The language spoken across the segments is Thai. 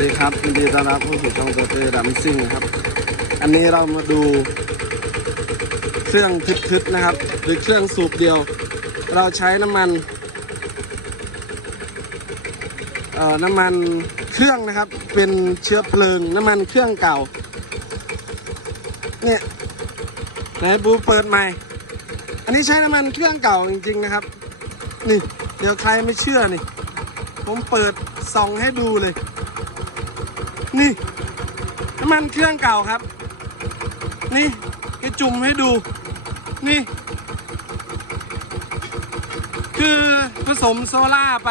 ดีครับยินดีต้อนรับเข้าสู่ช่องตัวเตอร์ดัมซิ่งครับ อันนี้เรามาดู เครื่องทึบๆนะครับ หรือเครื่องสูบเดียว เราใช้น้ำมันเอ่อน้ำมันเครื่องนะครับ เป็นเชื้อเพลิงน้ำมันเครื่องเก่า เนี่ยไหนบูเปิดใหม่ อันนี้ใช้น้ำมันเครื่องเก่าจริง ๆนะครับ นี่ เดี๋ยวใครไม่เชื่อนี่ ผมเปิดส่องให้ดูเลย นี่น้ำมันเครื่องเก่าครับ นี่จะจุ่มให้ดู นี่ คือผสมโซล่าไป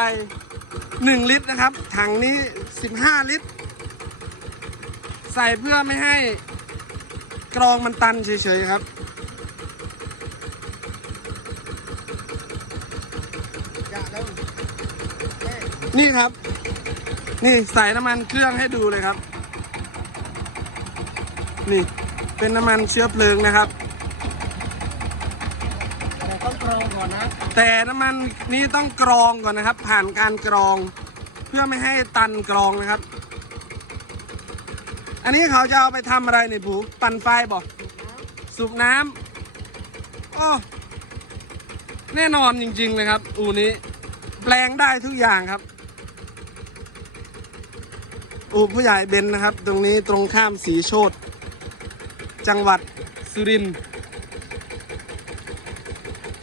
1 ลิตรนะครับ ถังนี้ 15 ลิตร ใส่เพื่อไม่ให้กรองมันตันเฉยๆครับนี่ครับ นี่ใส่น้ำมันเครื่องให้ดูเลยครับ นี่เป็นน้ำมันเชื้อเพลิงนะครับ แต่ต้องกรองก่อนนะ แต่น้ำมันนี้ต้องกรองก่อนนะครับ ผ่านการกรอง เพื่อไม่ให้ตันกรองนะครับ อันนี้เขาจะเอาไปทำอะไรเนี่ยผูปั่นไฟบอกสูบน้ำโอ้แน่นอนจริง ๆ เลยครับ อูนี้แปลงได้ทุกอย่างครับ อูผู้ใหญ่เบนนะครับ ตรงนี้ตรงข้ามสีโชตจังหวัดสุรินทร์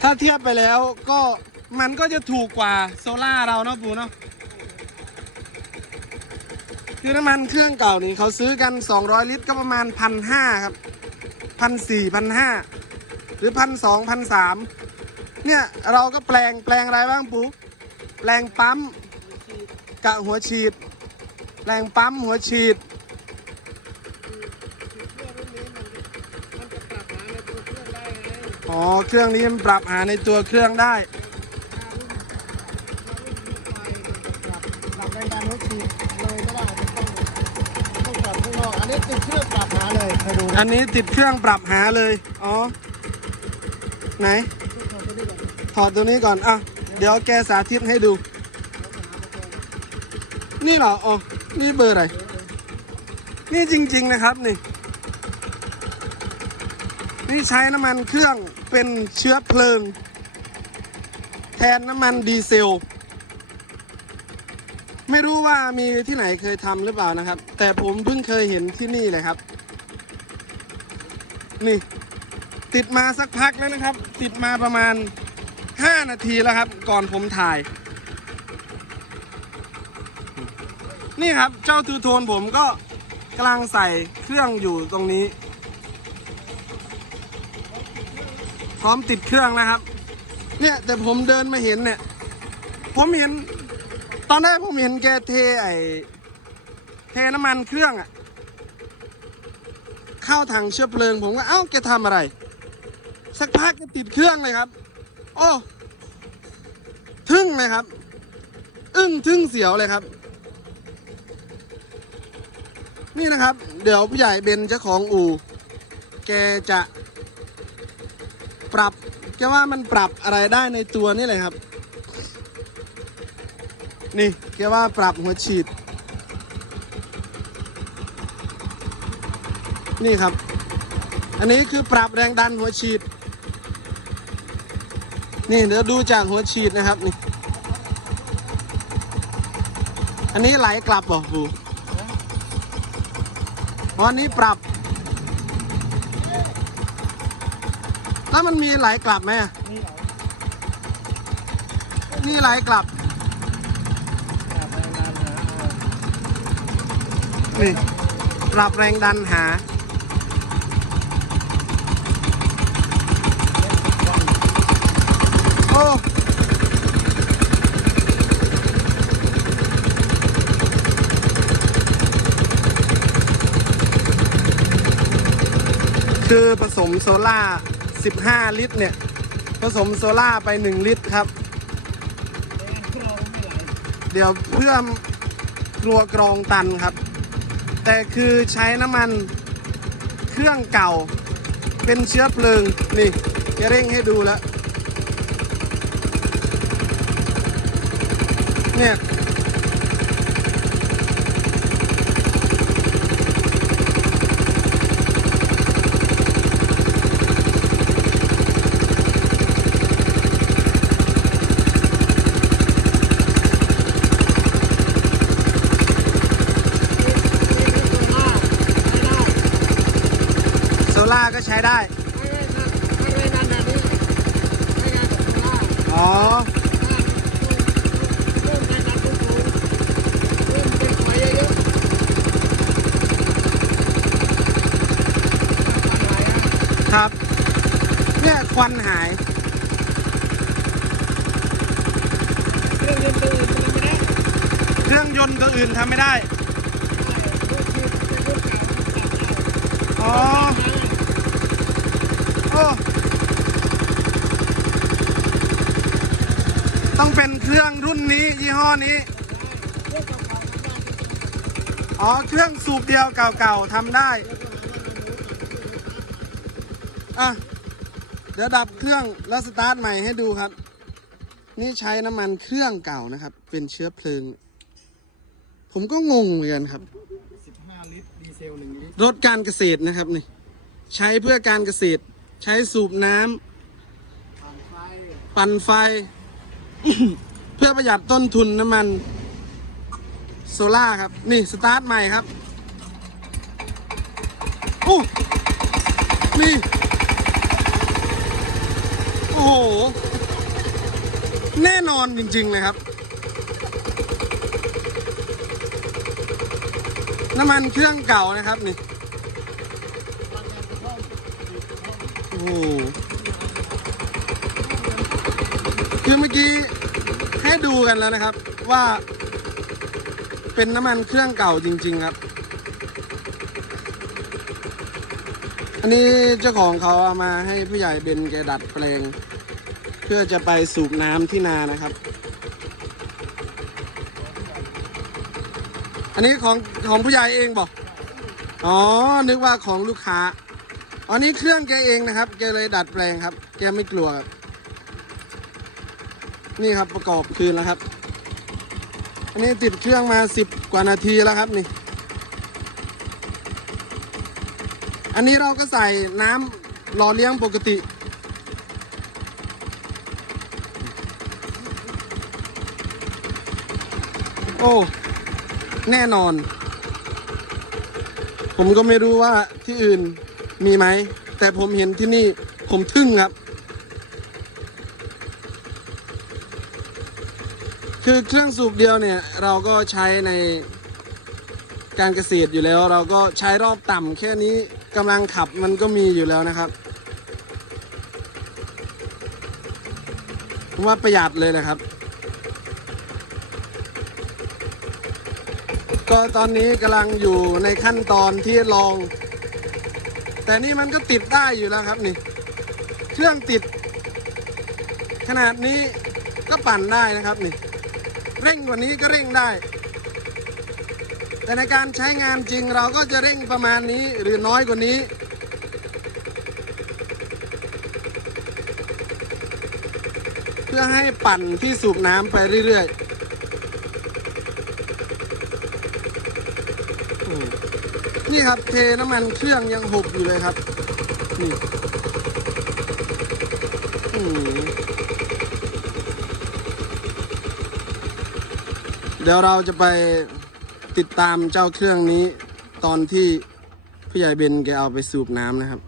ถ้าเทียบไปแล้วก็มันก็จะถูกกว่าโซล่าเราเนาะปูเนาะคือน้ำมันเครื่องเก่านี่เขาซื้อกัน 200 ลิตรก็ประมาณพันห้าครับพันสี่พันห้าหรือพันสองพันสามเนี่ยเราก็แปลงแปลงอะไรบ้างปูแปลงปั๊มกะหัวฉีด แปลงปั๊มหัวฉีด อ๋อ เครื่องนี้มันปรับหาในตัวเครื่องได้ ปรับแรงดันหัวฉีดเลยไม่ได้ต้องต้องปรับข้างนอกอันนี้ติดเครื่องปรับหาเลยเคยดูนะอันนี้ติดเครื่องปรับหาเลย อ๋อ ไหน ถอดตัวนี้ก่อน อะ เดี๋ยวแกสาธิตให้ดู นี่เหรอ อ๋อ นี่เบอร์อะไร นี่จริง ๆนะครับนี่ นี่ใช้น้ำมันเครื่องเป็นเชื้อเพลิง แทนน้ำมันดีเซล ไม่รู้ว่ามีที่ไหนเคยทำหรือเปล่านะครับ แต่ผมเพิ่งเคยเห็นที่นี่เลยครับ นี่ ติดมาสักพักแล้วนะครับ ติดมาประมาณ 5 นาทีแล้วครับ ก่อนผมถ่าย นี่ครับ เจ้าทูโทนผมก็กำลังใส่เครื่องอยู่ตรงนี้ พร้อมติดเครื่องนะครับ เนี่ยแต่ผมเดินมาเห็นเนี่ย ผมเห็น ตอนแรกผมเห็นแกเทไอเทน้ำมันเครื่องอะเข้าถังเชื้อเพลิง ผมก็เอ้าแกทำอะไร สักพักก็ติดเครื่องเลยครับ โอ้ ทึ่งเลยครับ อึ้งทึ่งเสียวเลยครับ นี่นะครับ เดี๋ยวผู้ใหญ่เบนเจ้าของอู่แกจะปรับแกว่ามันปรับอะไรได้ในตัวนี่เลยครับ นี่แกว่าปรับหัวฉีด นี่ครับ อันนี้คือปรับแรงดันหัวฉีด นี่เดี๋ยวดูจากหัวฉีดนะครับนี่ อันนี้ไหลกลับเหรอครู ตอนนี้ปรับ แล้วมันมีไหลกลับไหมนี่ไหลกลับ นี่ ปรับแรงดันหา โอ้ คือผสมโซล่า 15 ลิตรเนี่ย ผสมโซล่าไป 1 ลิตรครับ เดี๋ยวเพื่อมกลัวกรองตันครับ แต่คือใช้น้ำมันเครื่องเก่า เป็นเชื้อเพลิง นี่จะเร่งให้ดูแล้ว เนี่ย ก็ใช้ได้ ไม่ไม่ครับไม่ไม่นานแบบนี้ไม่งานกับคุณล่า อ๋อ เริ่มแรงดันสูงๆเริ่มเป็นไฟเยอะ ๆอะไรอะครับ เนี่ยควันหาย เครื่องยนต์ตัวอื่นมันไม่ได้เครื่องยนต์ตัวอื่นทำไม่ได้รถที่เป็นรถเก่ามันปรับได้อ๋อโอ้ ต้องเป็นเค รื่องรุ่นนี้ยี่ห้อนี้รถเก่าๆมันได้อ๋อ เครื่องสูบเดียวเก่าๆทำได้ อะ เดี๋ยวดับเครื่องแล้วสตาร์ทใหม่ให้ดูครับ นี่ใช้น้ำมันเครื่องเก่านะครับ เป็นเชื้อเพลิง ผมก็งงเหมือนกันครับ 15 ลิตร ดีเซล 1 ลิตร รถการเกษตรนะครับนี่ ใช้เพื่อการเกษตร ใช้สูบน้ำผ่านไฟ ปั่นไฟ เพื่อประหยัดต้นทุนน้ำมันโซล่าครับ นี่ สตาร์ทใหม่ครับโอ้นี่ โอ้โห แน่นอนจริง ๆ เลยครับ น้ำมันเครื่องเก่านะครับนี่ โอ้โหคือเมื่อกี้ ให้ดูกันแล้วนะครับว่าเป็นน้ำมันเครื่องเก่าจริง ๆ ครับ อันนี้เจ้าของเขาเอามาให้ผู้ใหญ่เบนแกดัดแปลง เพื่อจะไปสูบน้ำที่นานะครับ อันนี้ของของผู้ใหญ่เองบอกอ๋อ นึกว่าของลูกค้า อันนี้เครื่องแกเองนะครับ แกเลยดัดแปลงครับ แกไม่กลัวครับ นี่ครับประกอบคืนแล้วครับ อันนี้ติดเครื่องมาสิบกว่านาทีแล้วครับนี่ อันนี้เราก็ใส่น้ำหล่อเลี้ยงปกติ โอ้ แน่นอน ผมก็ไม่รู้ว่าที่อื่นมีไหม แต่ผมเห็นที่นี่ผมทึ่งครับ คือเครื่องสูบเดียวเนี่ยเราก็ใช้ในการเกษตรอยู่แล้ว เราก็ใช้รอบต่ำแค่นี้กำลังขับมันก็มีอยู่แล้วนะครับผมว่าประหยัดเลยนะครับ ก็ตอนนี้กำลังอยู่ในขั้นตอนที่ลอง แต่นี่มันก็ติดได้อยู่แล้วครับนี่ เครื่องติด ขนาดนี้ก็ปั่นได้นะครับนี่ เร่งกว่านี้ก็เร่งได้ แต่ในการใช้งานจริงเราก็จะเร่งประมาณนี้หรือน้อยกว่านี้ เพื่อให้ปั่นที่สูบน้ำไปเรื่อยๆนี่ครับเทน้ำมันเครื่องยังหกอยู่เลยครับ นี่อืม เดี๋ยวเราจะไปติดตามเจ้าเครื่องนี้ ตอนที่ผู้ใหญ่เบนแกเอาไปสูบน้ำนะครับ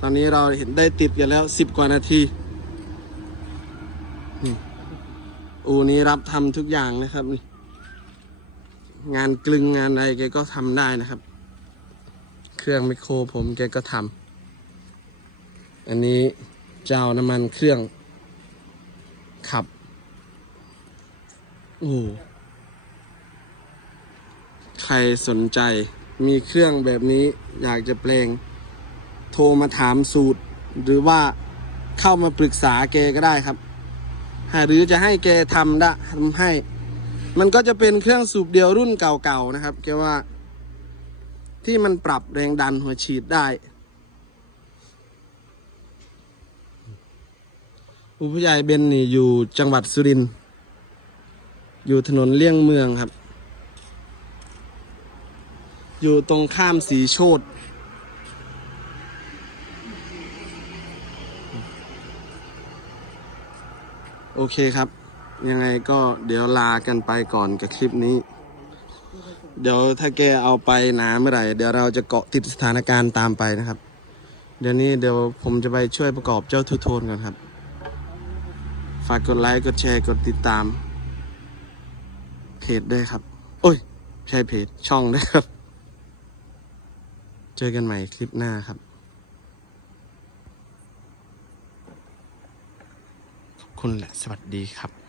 ตอนนี้เราเห็นได้ติดกันแล้วสิบกว่านาทีนี่อูนี้รับทำทุกอย่างนะครับนี่งานกลึงงานอะไรแกก็ทำได้นะครับ เครื่องไมโครผมแกก็ทำอันนี้เจ้าน้ำมันเครื่องขับ โอ้ใครสนใจมีเครื่องแบบนี้อยากจะแปลง โทรมาถามสูตร หรือว่าเข้ามาปรึกษาแกก็ได้ครับ หรือจะให้แกทำได้ทำให้ มันก็จะเป็นเครื่องสูบเดียวรุ่นเก่าๆนะครับแกว่า ที่มันปรับแรงดันหัวฉีดได้ผู้ใหญ่เบนนี่อยู่จังหวัดสุรินทร์ อยู่ถนนเลี่ยงเมืองครับ อยู่ตรงข้ามสีโชดโอเคครับ ยังไงก็เดี๋ยวลากันไปก่อนกับคลิปนี้ เดี๋ยวถ้าแกเอาไปหนาเมื่อไหร่ เดี๋ยวเราจะเกาะติดสถานการณ์ตามไปนะครับ เดี๋ยวนี้เดี๋ยวผมจะไปช่วยประกอบเจ้าทูโทนก่อนครับ ฝากกดไลค์ กดแชร์ กดติดตาม เพจด้วยครับ โอ้ยใช่เพจช่องด้วยครับ เจอกันใหม่คลิปหน้าครับ ขอบคุณและสวัสดีครับ